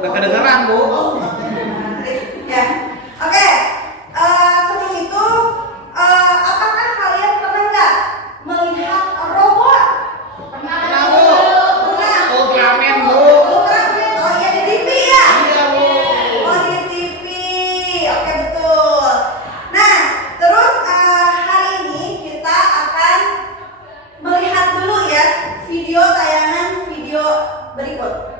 Nggak kedengeran, Bu. Oh, ya. Oke. Sebelum itu, apakah kalian pernah nggak melihat robot? Pernah, Bu. Pernah. Ultraman, Bu. Ultraman. Oh iya, di TV ya? Iya, Bu. Oh, di TV. Oke, betul. Nah, terus hari ini kita akan melihat dulu ya tayangan video berikut.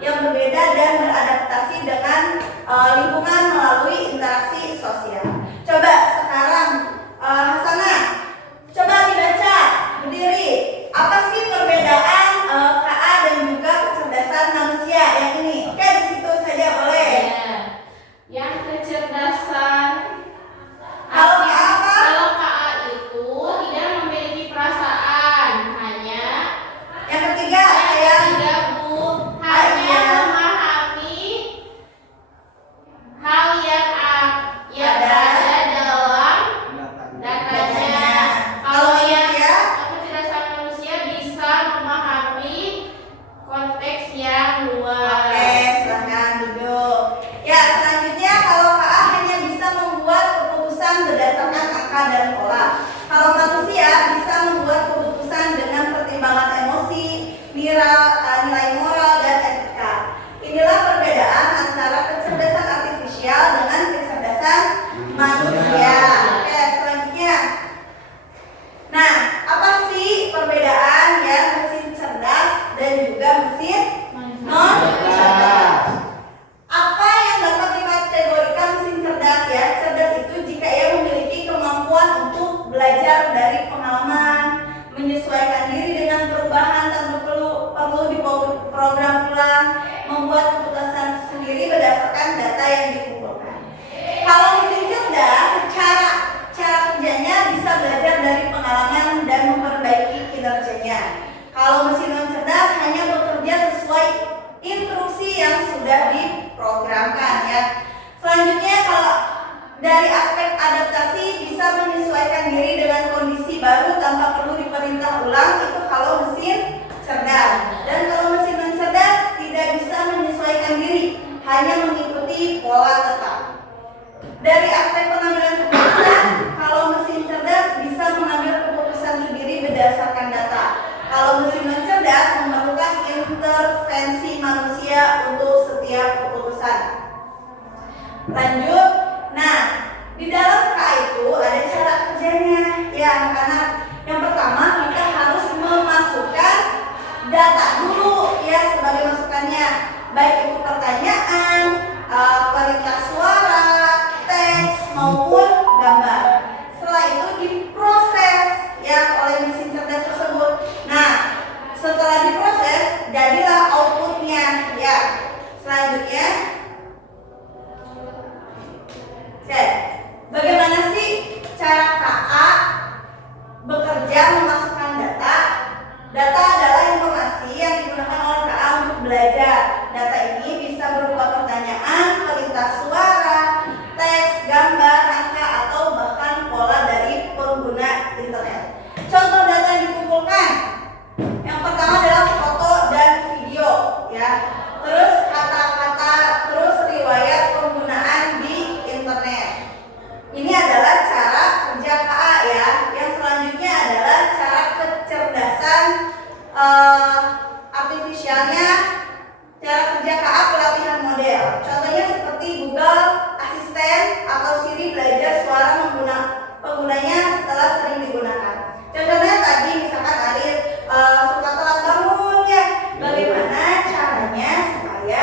Yang berbeda dan beradaptasi dengan lingkungan sosial. Coba sekarang Hasanah, coba dibaca berdiri. Apa sih perbedaan KA dan juga kecerdasan manusia yang ini? Oke, di situ saja boleh. Ya. Yang kecerdasan Kalau KA apa? kalau KA itu tidak memiliki perasaan, hanya Yang ketiga, yang sayang. ketiga Bu, hanya Iya. memahami hal yang Ada. ada dalam Datanya. datanya. Kalau Kalau yang manusia? kecerdasan manusia bisa memahami konteks yang luas. Oke, silahkan duduk. Ya, selanjutnya kalau KA hanya bisa membuat keputusan berdasarkan angka dan pola. Kalau manusia bisa membuat keputusan dengan pertimbangan emosi, nilai moral, dan etika. Inilah perbedaan antara kecerdasan artifisial dengan kecerdasan manusia. Oke, selanjutnya. Nah, apa sih perbedaan ya mesin cerdas dan juga mesin non cerdas? Apa yang dapat dikategorikan mesin cerdas ya? Cerdas itu jika ia memiliki kemampuan untuk belajar dari pengalaman, menyesuaikan diri dengan perubahan tanpa perlu diprogram ulang, membuat keputusan sendiri berdasarkan data yang dikumpulkan. Kalau mesin cerdas, cara kerjanya bisa belajar dari pengalaman dan memperbaiki kinerjanya. Kalau mesin non cerdas hanya bekerja sesuai instruksi yang sudah diprogramkan ya. Selanjutnya kalau dari aspek adaptasi bisa menyesuaikan diri dengan kondisi baru tanpa perlu diperintah ulang, itu kalau mesin cerdas. Dan kalau mesin non cerdas tidak bisa menyesuaikan diri, hanya mengikuti pola tetap. Dari aspek pengambilan keputusan, kalau mesin cerdas bisa mengambil keputusan sendiri berdasarkan data. Kalau mesin non cerdas memerlukan intervensi manusia untuk setiap keputusan. Lanjut. Nah, di dalam K itu ada cara kerjanya ya anak-anak. Yang pertama kita harus memasukkan data dulu ya sebagai masukannya. Baik itu pertanyaan, perintah suara, teks maupun gambar. Setelah itu diproses ya oleh mesin cerdas tersebut. Nah, setelah diproses jadilah outputnya ya. Selanjutnya, oke, bagaimana sih cara KA bekerja memasukkan data? Data adalah informasi yang digunakan oleh KA untuk belajar. Data ini bisa berupa pertanyaan, perintah suara, teks, gambar, angka, atau bahkan pola dari pengguna internet. Contoh data yang dikumpulkan. Yang pertama adalah foto dan video ya. Terus kata-kata, terus riwayat penggunaan di internet. Ini adalah cara kerja KA ya. Yang selanjutnya adalah cara kecerdasan artifisialnya. Cara kerja KA pelatihan model. Contohnya seperti Google Assistant atau Siri belajar suara penggunanya setelah sering digunakan. Contohnya tadi misalkan Aris suka telat bangun ya. Bagaimana caranya supaya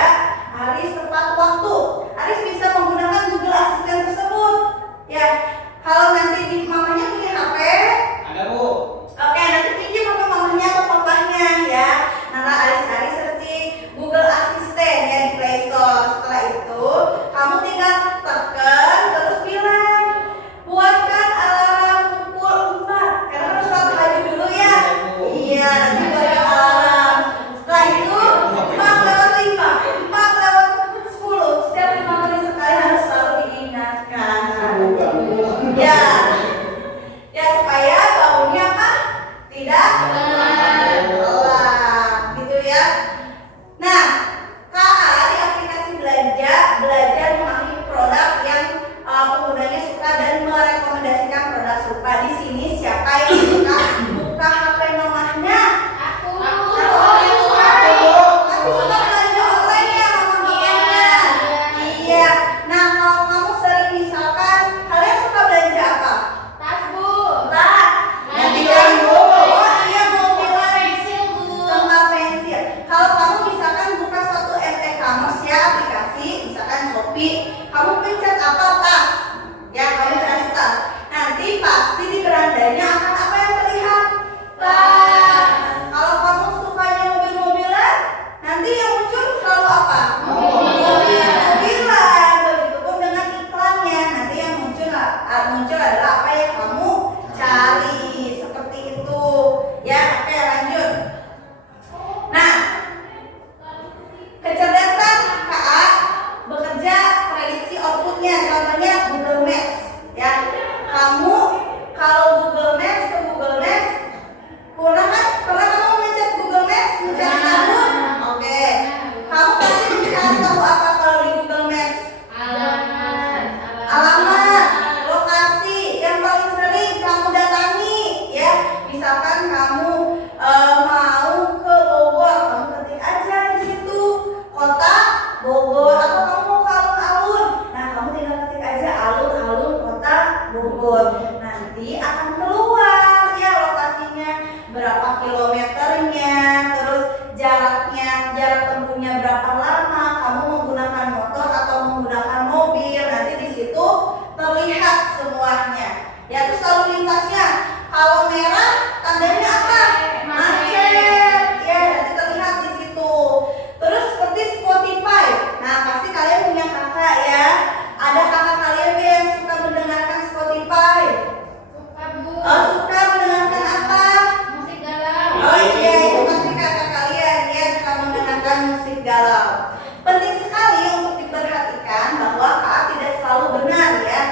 dalam. Penting sekali untuk diperhatikan bahwa KA tidak selalu benar ya.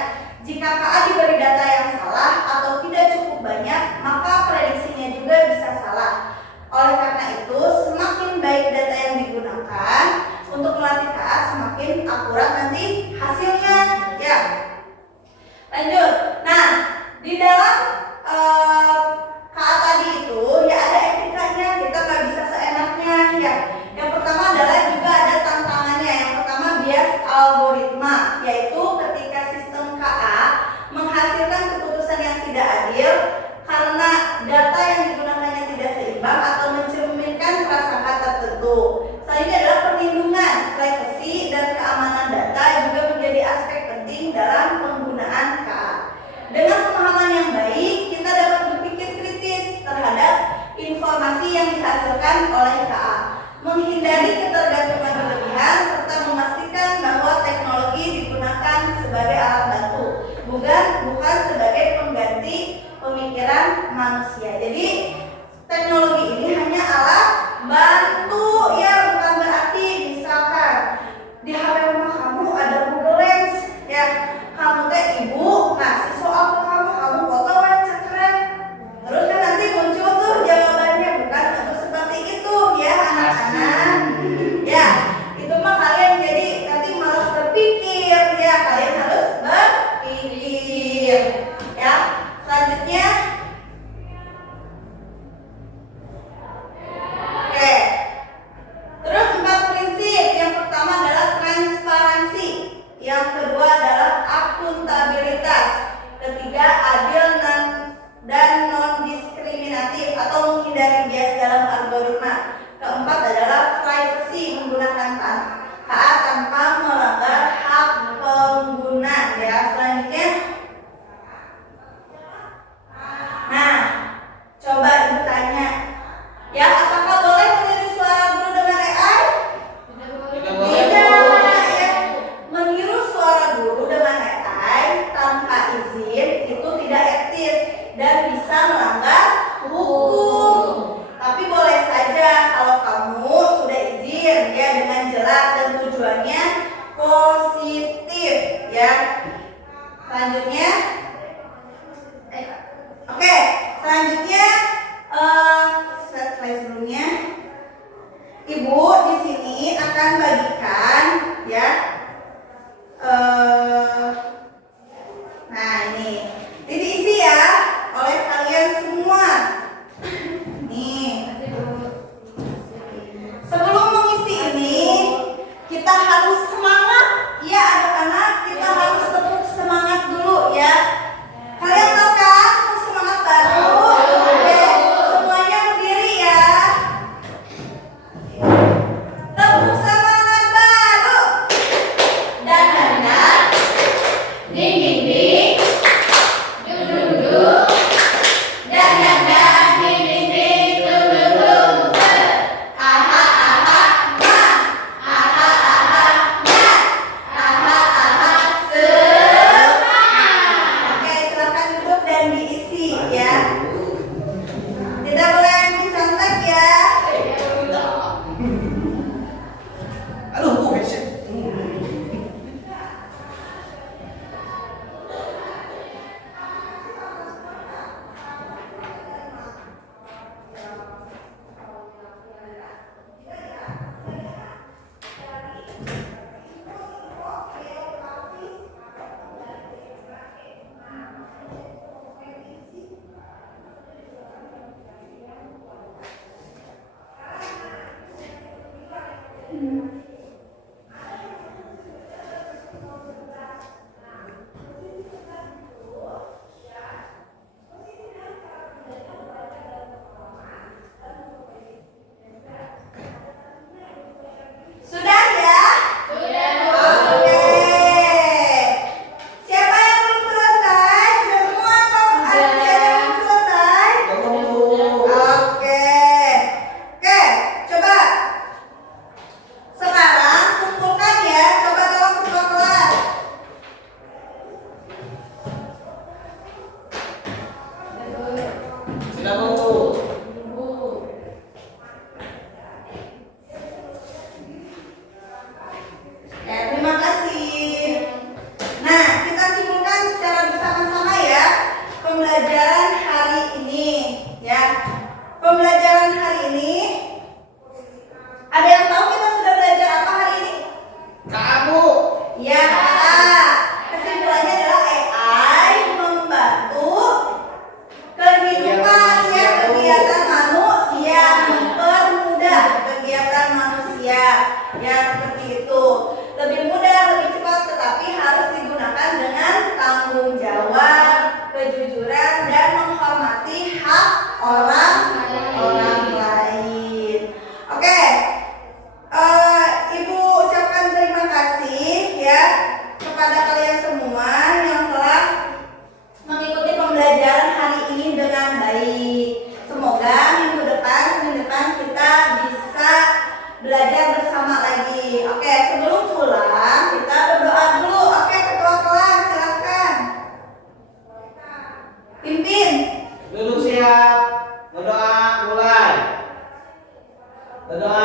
Jika KA diberi data yang salah atau tidak cukup banyak, maka prediksinya juga bisa salah. Oleh karena itu, semakin baik data yang digunakan untuk melatih KA, semakin akurat nanti hasilnya ya. Lanjut. Nah, di dalam KA tadi itu ya ada etikanya, kita nggak bisa seenaknya ya. Yang pertama adalah juga ada tantangannya. Yang pertama bias algoritma, yaitu ketika sistem KA menghasilkan keputusan yang tidak adil karena data yang digunakannya tidak seimbang atau mencerminkan prasangka tertentu. Selanjutnya adalah perlindungan, privasi dan keamanan data juga menjadi aspek penting dalam penggunaan KA. Dengan pemahaman yang baik, kita dapat berpikir kritis terhadap informasi yang dihasilkan oleh KA, menghindari ketergantungan berlebihan, serta memastikan bahwa teknologi digunakan sebagai alat bantu, bukan sebagai pengganti pemikiran manusia. Jadi teknologi ini hanya alat bantu ya, bukan berarti misalkan di HP rumah kamu ada Google Lens ya, kamu teh ibu ngasih soal ke kamu foto yang keren, terus kan nanti muncul tuh jawabannya. Bukan untuk seperti itu ya anak-anak ya, itu mah kalian jadi nanti malas berpikir ya, kalian harus berpikir ya. Selanjutnya oke, terus 4 prinsip. Yang pertama adalah transparansi, yang kedua adalah akuntabilitas, ketiga adil dan non diskriminatif atau menghindari bias dalam algoritma, keempat adalah privacy, menggunakan KA tanpa melanggar hak pengguna ya. Selanjutnya, nah coba ibu tanya ya, apakah boleh meniru suara guru dengan AI? Tidak ya. Meniru suara guru dengan AI tanpa izin itu tidak etis dan bisa melanggar hukum. Tapi boleh saja kalau kamu sudah izin ya, dengan jelas dan tujuannya positif ya. Selanjutnya oke, selanjutnya slide sebelumnya, ibu di sini akan bagikan ya. Nah ini diisi ya oleh kalian semua. Nih, sebelum mengisi ini kita harus semangat ya anak-anak, kita harus tetap semangat dulu ya. Kalian tahu kan semangat baru? Oke, semuanya berdiri ya. Tepuk semangat baru. siap. Berdoa mulai. Berdoa